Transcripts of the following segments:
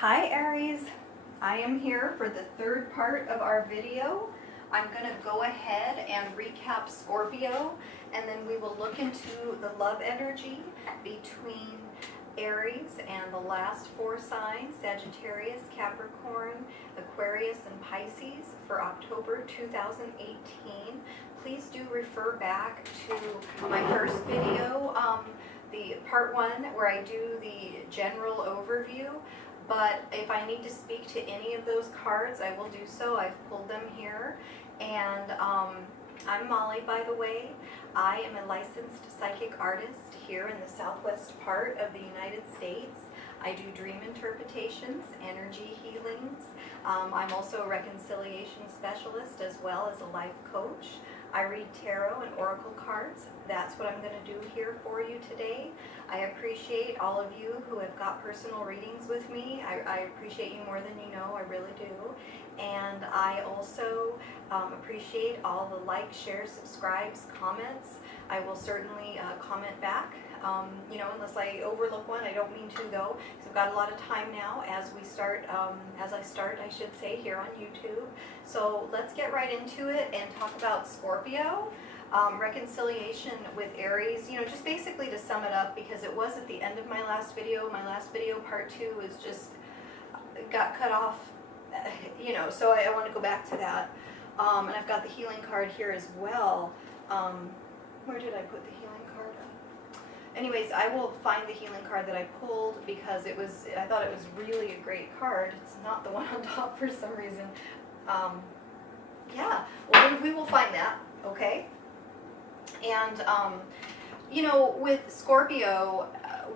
Hi Aries, I am here for the third part of our video. I'm going to go ahead and recap Scorpio, and then we will look into the love energy between Aries and the last four signs, Sagittarius, Capricorn, Aquarius, and Pisces for October 2018. Please do refer back to my first video, the part one, where I do the general overview. But if I need to speak to any of those cards, I will do so. I've pulled them here. And I'm Molly, by the way. I am a licensed psychic artist here in the southwest part of the United States. I do dream interpretations, energy healings. I'm also a reconciliation specialist as well as a life coach. I read tarot and oracle cards. That's what I'm going to do here for you today. I appreciate all of you who have got personal readings with me. I appreciate you more than you know, I really do. And I also appreciate all the likes, shares, subscribes, comments. I will certainly comment back. Unless I overlook one, I don't mean to though, because I've got a lot of time now as I start, I should say, here on YouTube. So let's get right into it and talk about Scorpio. Reconciliation with Aries, just basically to sum it up, because it was at the end of my last video. My last video, part two, was just, got cut off, so I want to go back to that. And I've got the healing card here as well. Where did I put the healing card? Anyways, I will find the healing card that I pulled because I thought it was really a great card. It's not the one on top for some reason. Yeah, well, we will find that, okay? And, with Scorpio,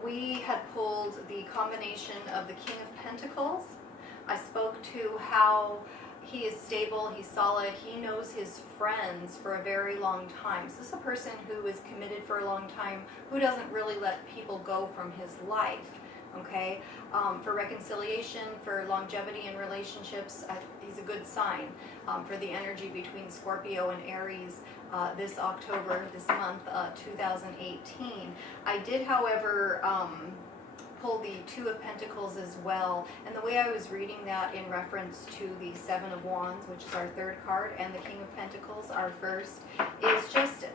we had pulled the combination of the King of Pentacles. I spoke to how he is stable, he's solid, he knows his friends for a very long time. So this is a person who is committed for a long time, who doesn't really let people go from his life, okay? For reconciliation, for longevity in relationships, he's a good sign. For the energy between Scorpio and Aries this October, this month, 2018. I did, however, pull the Two of Pentacles as well, and the way I was reading that in reference to the Seven of Wands, which is our third card, and the King of Pentacles, our first, is just,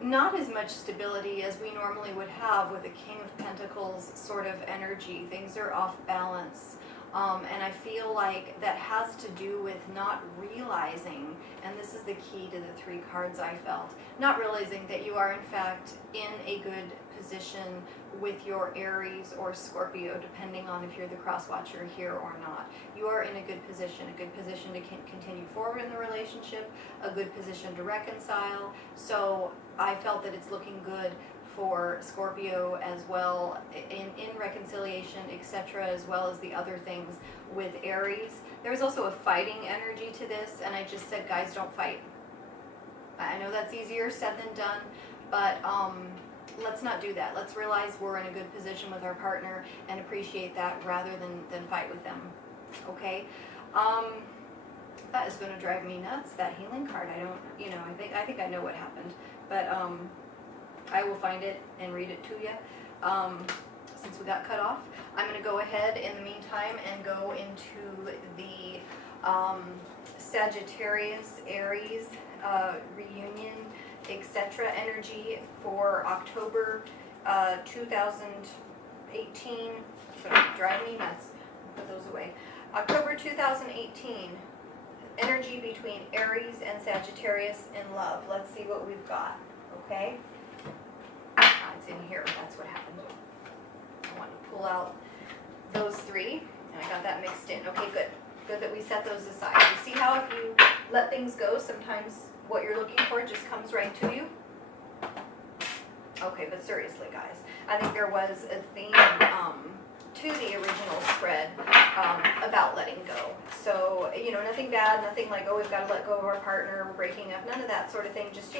not as much stability as we normally would have with a King of Pentacles sort of energy. Things are off balance. And I feel like that has to do with not realizing, and this is the key to the three cards I felt, not realizing that you are in fact in a good position with your Aries or Scorpio, depending on if you're the cross watcher here or not. You are in a good position to continue forward in the relationship, a good position to reconcile. So I felt that it's looking good for Scorpio as well in reconciliation, etc., as well as the other things with Aries. There's also a fighting energy to this, and I just said, guys, don't fight. I know that's easier said than done, but let's not do that. Let's realize we're in a good position with our partner and appreciate that rather than fight with them, okay? That is going to drive me nuts, that healing card. I think I know what happened, but I will find it and read it to you. Since we got cut off, I'm going to go ahead in the meantime and go into the Sagittarius, Aries, reunion, etc. energy for October 2018. It's going to drive me nuts. Put those away. October 2018, energy between Aries and Sagittarius in love. Let's see what we've got, okay? It's in here, that's what happened. I want to pull out those three, and I got that mixed in. Okay, good. Good that we set those aside. You see how if you let things go, sometimes what you're looking for just comes right to you? Okay, but seriously, guys, I think there was a theme to the original spread about letting go. So, nothing bad, nothing like, oh, we've got to let go of our partner, we're breaking up, none of that sort of thing. Just,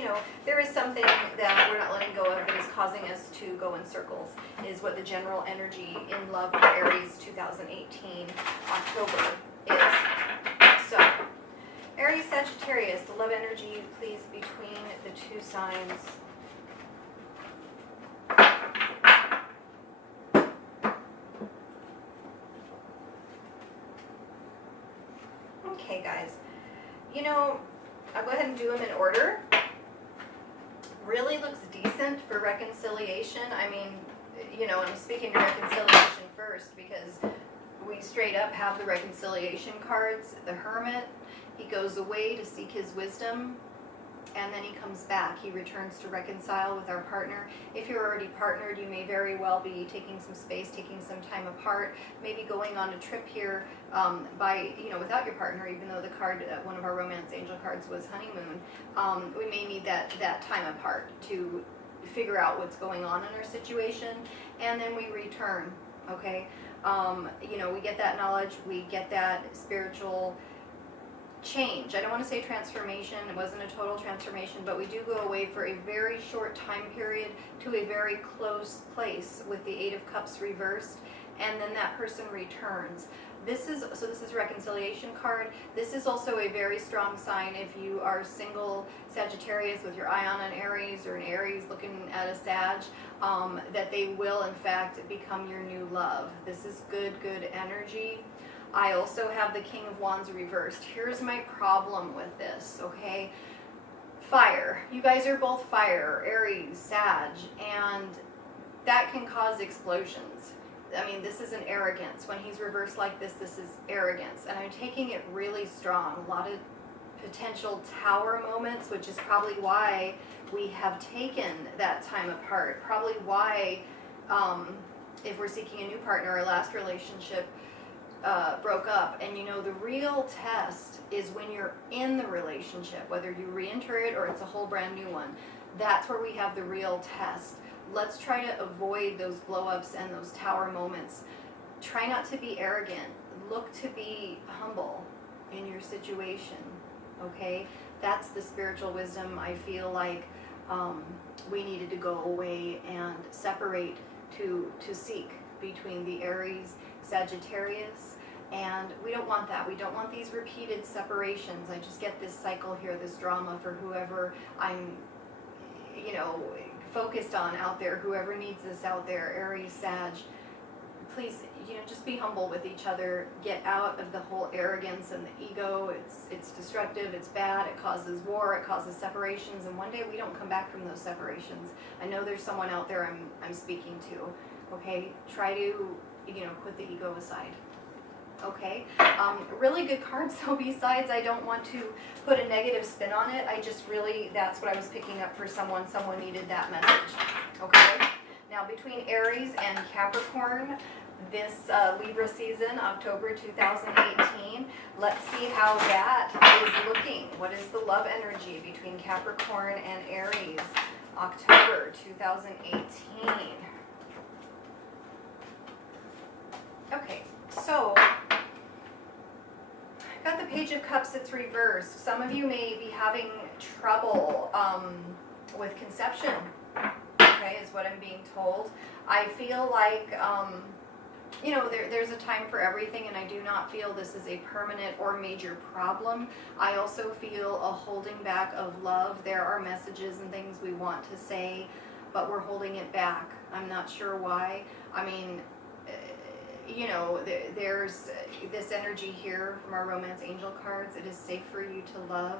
there is something that we're not letting go of that is causing us to go in circles, is what the general energy in love for Aries 2018 October is. So, Aries, Sagittarius, the love energy, please, between the two signs. Okay, guys. You know, I'll go ahead and do them in order. Really looks decent for reconciliation. I mean, you know, I'm speaking to reconciliation first because we straight up have the reconciliation cards. The Hermit, he goes away to seek his wisdom, and then he comes back. He returns to reconcile with our partner. If you're already partnered, you may very well be taking some space, taking some time apart, maybe going on a trip here without your partner, even though the card, one of our romance angel cards was honeymoon. We may need that time apart to figure out what's going on in our situation, and then we return, okay? You know, we get that knowledge, we get that spiritual change. I don't want to say transformation, it wasn't a total transformation, but we do go away for a very short time period to a very close place with the Eight of Cups reversed, and then that person returns. This is reconciliation card. This is also a very strong sign if you are single Sagittarius with your eye on an Aries, or an Aries looking at a Sag, that they will in fact become your new love. This is good energy. I also have the King of Wands reversed. Here's my problem with this, okay? Fire. You guys are both fire, Aries, Sag, and that can cause explosions. I mean, this is an arrogance. When he's reversed like this, this is arrogance. And I'm taking it really strong. A lot of potential tower moments, which is probably why we have taken that time apart. Probably why, if we're seeking a new partner, our last relationship broke up. And you know, the real test is when you're in the relationship, whether you re-enter it or it's a whole brand new one. That's where we have the real test. Let's try to avoid those blow-ups and those tower moments. Try not to be arrogant. Look to be humble in your situation, okay? That's the spiritual wisdom I feel like we needed to go away and separate to seek between the Aries, Sagittarius, and we don't want that. We don't want these repeated separations. I just get this cycle here, this drama for whoever I'm, you know, focused on out there, whoever needs this out there, Aries, Sag. Please, you know, just be humble with each other. Get out of the whole arrogance and the ego. It's destructive, it's bad, it causes war, it causes separations, and one day we don't come back from those separations. I know there's someone out there I'm speaking to, okay? Try to, you know, put the ego aside. Okay, really good cards though. Besides, I don't want to put a negative spin on it. I just really, that's what I was picking up for someone. Someone needed that message. Okay, now between Aries and Capricorn, this Libra season, October 2018, let's see how that is looking. What is the love energy between Capricorn and Aries, October 2018? Okay, so got the Page of Cups, it's reversed. Some of you may be having trouble with conception, okay, is what I'm being told. I feel like, you know, there's a time for everything, and I do not feel this is a permanent or major problem. I also feel a holding back of love. There are messages and things we want to say, but we're holding it back. I'm not sure why. I mean, you know, there's this energy here from our romance angel cards. It is safe for you to love.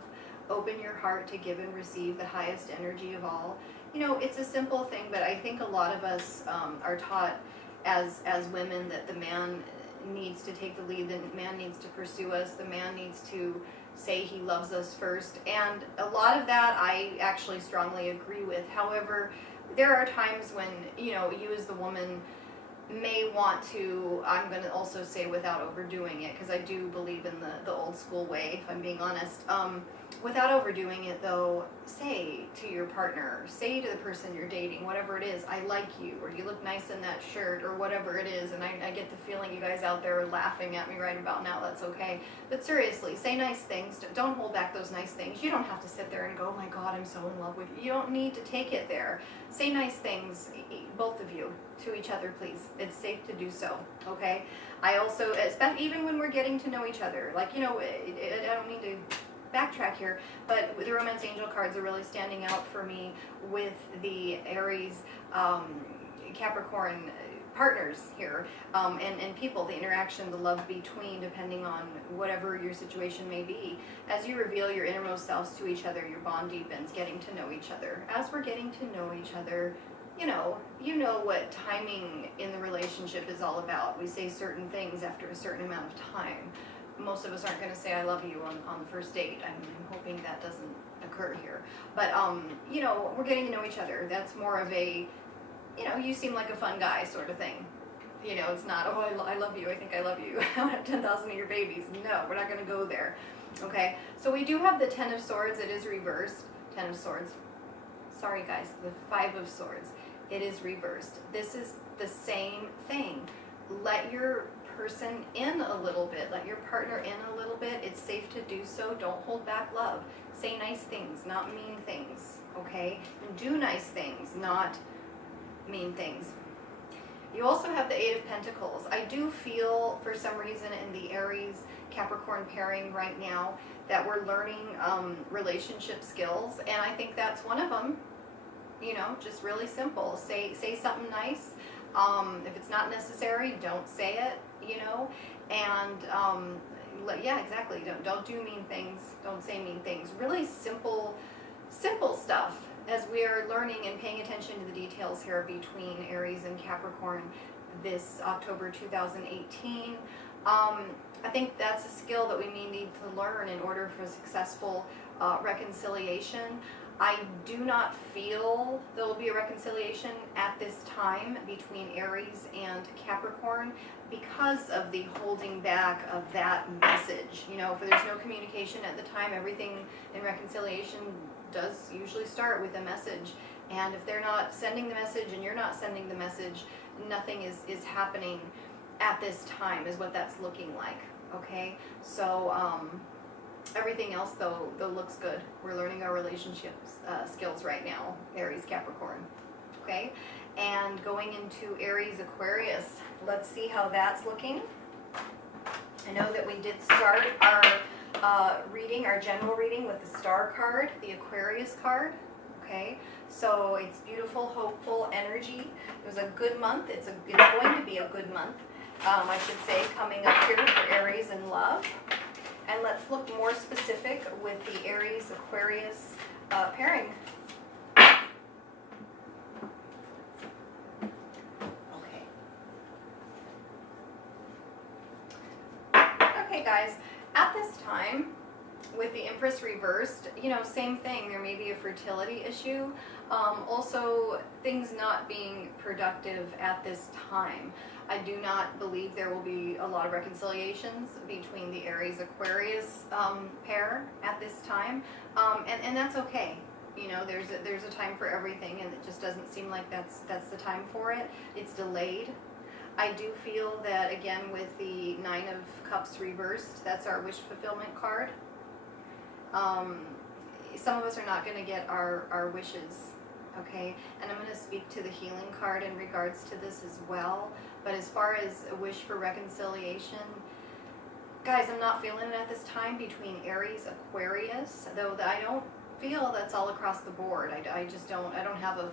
Open your heart to give and receive the highest energy of all. You know, it's a simple thing, but I think a lot of us are taught as women that the man needs to take the lead, the man needs to pursue us, the man needs to say he loves us first. And a lot of that I actually strongly agree with. However, there are times when, you know, you as the woman may want to, I'm going to also say without overdoing it, because I do believe in the old school way, if I'm being honest, without overdoing it though, say to your partner, say to the person you're dating, whatever it is, I like you, or you look nice in that shirt, or whatever it is. And I get the feeling you guys out there are laughing at me right about now. That's okay, but seriously, say nice things. Don't hold back those nice things. You don't have to sit there and go, oh my god, I'm so in love with you. You don't need to take it there. Say nice things, both of you, to each other, please. It's safe to do so, okay? I also, even when we're getting to know each other, like, you know, I don't mean to backtrack here, but the romance angel cards are really standing out for me with the Aries, Capricorn partners here, and people, the interaction, the love between, depending on whatever your situation may be. As you reveal your innermost selves to each other, your bond deepens, getting to know each other. As we're getting to know each other, you know what timing in the relationship is all about. We say certain things after a certain amount of time. Most of us aren't going to say I love you on the first date. I'm hoping that doesn't occur here. But, we're getting to know each other. That's more of a, you seem like a fun guy sort of thing. It's not, oh, I love you, I think I love you, I have 10,000 of your babies. No, we're not going to go there. Okay, so we do have the 10 of Swords. It is reversed. 10 of Swords. Sorry, guys, the 5 of Swords. It is reversed. This is the same thing. Let your person in a little bit. Let your partner in a little bit. It's safe to do so. Don't hold back love. Say nice things, not mean things, okay? And do nice things, not mean things. You also have the 8 of Pentacles. I do feel, for some reason, in the Aries Capricorn pairing right now, that we're learning relationship skills, and I think that's one of them. Just really simple. Say something nice. If it's not necessary, don't say it. And yeah, exactly. Don't do mean things. Don't say mean things. Really simple stuff. As we are learning and paying attention to the details here between Aries and Capricorn this October 2018, I think that's a skill that we may need to learn in order for successful reconciliation. I do not feel there will be a reconciliation at this time between Aries and Capricorn because of the holding back of that message. If there's no communication at the time, everything in reconciliation does usually start with a message. And if they're not sending the message and you're not sending the message, nothing is happening at this time, is what that's looking like. Okay, so everything else though looks good. We're learning our relationship skills right now, Aries Capricorn. Okay, and going into Aries Aquarius, let's see how that's looking. I know that we did start our reading, our general reading, with the Star card, the Aquarius card. Okay, so it's beautiful, hopeful energy. It was a good month. It's going to be a good month, I should say, coming up here for Aries in love. And let's look more specific with the Aries Aquarius pairing. Okay, guys, at this time, with the Empress reversed, same thing. There may be a fertility issue. Also, things not being productive at this time. I do not believe there will be a lot of reconciliations between the Aries Aquarius pair at this time, and that's okay. There's a time for everything, and it just doesn't seem like that's the time for it. It's delayed. I do feel that, again, with the 9 of Cups reversed, that's our wish fulfillment card. Some of us are not going to get our wishes, okay? And I'm going to speak to the healing card in regards to this as well. But as far as a wish for reconciliation, guys, I'm not feeling it at this time between Aries, Aquarius, though I don't feel that's all across the board. I just don't, I don't have a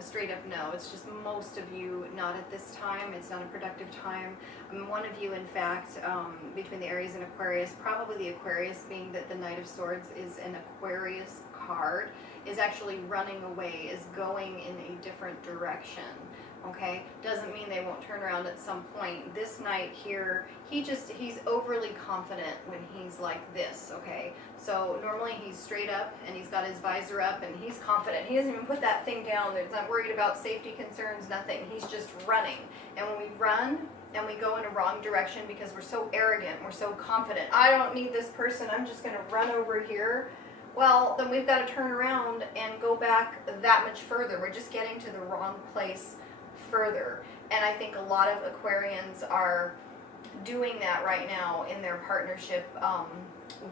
straight up no. It's just most of you not at this time. It's not a productive time. One of you, in fact, between the Aries and Aquarius, probably the Aquarius, being that the Knight of Swords is an Aquarius card, is actually running away, is going in a different direction. Okay, doesn't mean they won't turn around at some point. This Knight here, he's overly confident when he's like this. Okay, so normally he's straight up and he's got his visor up and he's confident. He doesn't even put that thing down. He's not worried about safety concerns, nothing. He's just running. And when we run and we go in a wrong direction because we're so arrogant, we're so confident, I don't need this person, I'm just going to run over here. Well, then we've got to turn around and go back that much further. We're just getting to the wrong place further. And I think a lot of Aquarians are doing that right now in their partnership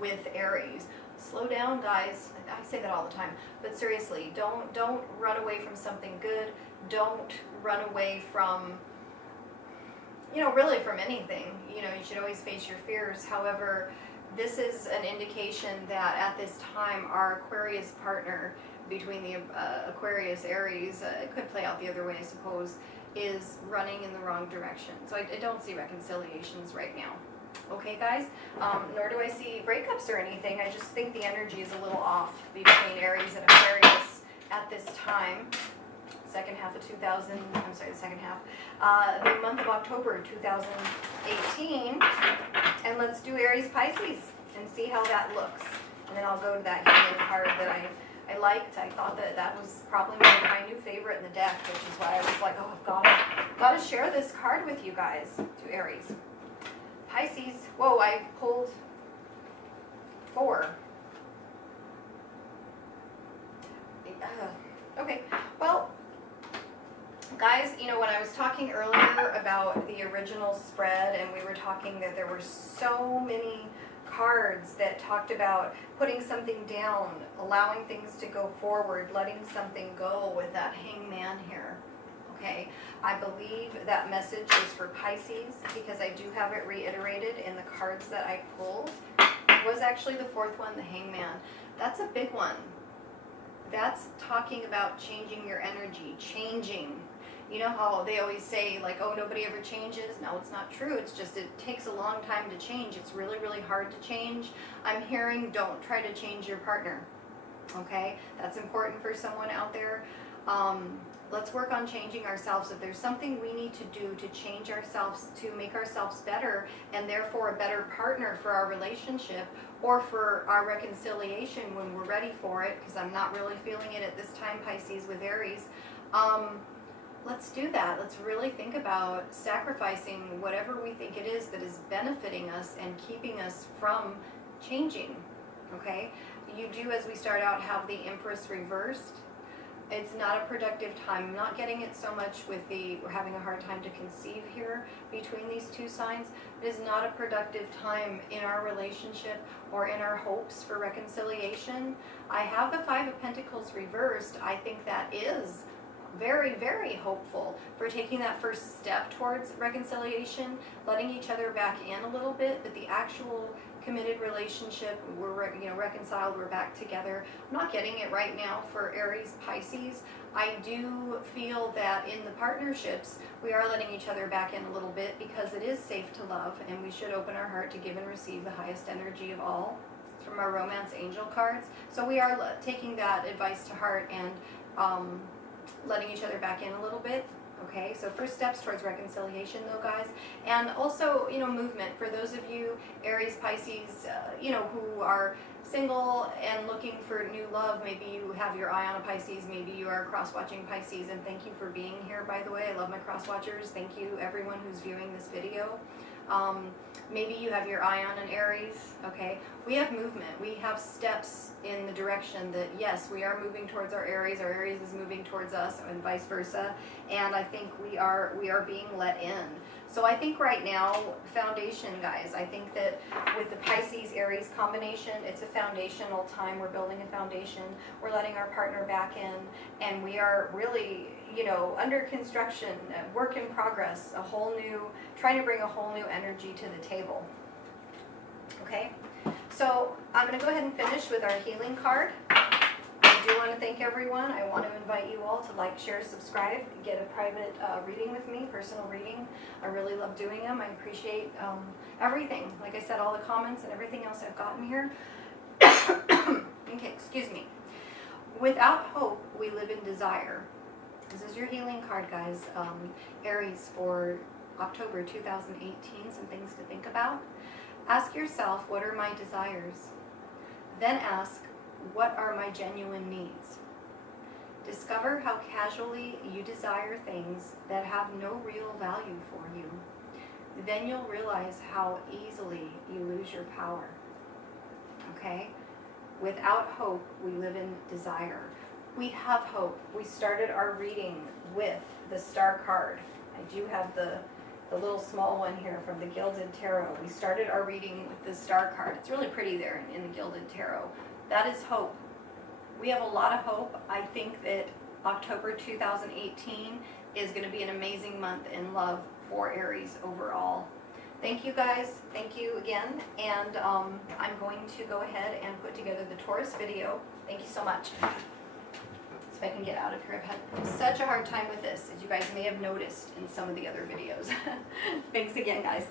with Aries. Slow down, guys. I say that all the time, but seriously, don't run away from something good. Don't run away from, really from anything. You should always face your fears. However, this is an indication that at this time our Aquarius partner, between the Aquarius Aries, it could play out the other way, I suppose, is running in the wrong direction. So I don't see reconciliations right now. Okay, guys? Nor do I see breakups or anything. I just think the energy is a little off between Aries and Aquarius at this time. The second half, the month of October 2018. And let's do Aries Pisces and see how that looks. And then I'll go to that healing card that I liked. I thought that was probably my new favorite in the deck, which is why I was like, oh, I've got to share this card with you guys, to Aries. Pisces, whoa, I pulled 4. Okay, well, guys, you know, when I was talking earlier about the original spread, and we were talking that there were so many cards that talked about putting something down, allowing things to go forward, letting something go with that hangman here. Okay, I believe that message is for Pisces because I do have it reiterated in the cards that I pulled. It was actually the 4th one, the hangman. That's a big one. That's talking about changing your energy, changing. You know how they always say, like, oh, nobody ever changes? No, it's not true. It's just it takes a long time to change. It's really, really hard to change. I'm hearing don't try to change your partner. Okay? That's important for someone out there. Let's work on changing ourselves. If there's something we need to do to change ourselves, to make ourselves better, and therefore a better partner for our relationship or for our reconciliation when we're ready for it, because I'm not really feeling it at this time, Pisces, with Aries, let's do that. Let's really think about sacrificing whatever we think it is that is benefiting us and keeping us from changing, okay? You do, as we start out, have the Empress reversed. It's not a productive time. I'm not getting it so much with we're having a hard time to conceive here between these two signs. It is not a productive time in our relationship or in our hopes for reconciliation. I have the 5 of Pentacles reversed. I think that is very, very hopeful for taking that first step towards reconciliation, letting each other back in a little bit, but the actual committed relationship, we're reconciled, we're back together. I'm not getting it right now for Aries, Pisces. I do feel that in the partnerships, we are letting each other back in a little bit because it is safe to love, and we should open our heart to give and receive the highest energy of all. It's from our romance angel cards. So we are taking that advice to heart and letting each other back in a little bit. Okay, so first steps towards reconciliation though, guys. And also, movement. For those of you, Aries, Pisces, who are single and looking for new love, maybe you have your eye on a Pisces, maybe you are cross-watching Pisces, and thank you for being here, by the way. I love my cross-watchers. Thank you, everyone who's viewing this video. Maybe you have your eye on an Aries, okay? We have movement. We have steps in the direction that, yes, we are moving towards our Aries is moving towards us, and vice versa. And I think we are being let in. So I think right now, foundation, guys, I think that with the Pisces-Aries combination, it's a foundational time. We're building a foundation. We're letting our partner back in, and we are really, under construction, work in progress, trying to bring a whole new energy to the table. Okay? So I'm going to go ahead and finish with our healing card. I do want to thank everyone. I want to invite you all to like, share, subscribe, get a private reading with me, personal reading. I really love doing them. I appreciate everything. Like I said, all the comments and everything else I've gotten here. Okay, excuse me. Without hope, we live in desire. This is your healing card, guys. Aries for October 2018, some things to think about. Ask yourself, what are my desires? Then ask, what are my genuine needs? Discover how casually you desire things that have no real value for you. Then you'll realize how easily you lose your power. Okay? Without hope, we live in desire. We have hope. We started our reading with the Star card. I do have the little small one here from the Gilded Tarot. We started our reading with the Star card. It's really pretty there in the Gilded Tarot. That is hope. We have a lot of hope. I think that October 2018 is going to be an amazing month in love for Aries overall. Thank you, guys. Thank you again. And I'm going to go ahead and put together the Taurus video. Thank you so much. if I can get out of here. I've had such a hard time with this, as you guys may have noticed in some of the other videos. Thanks again, guys.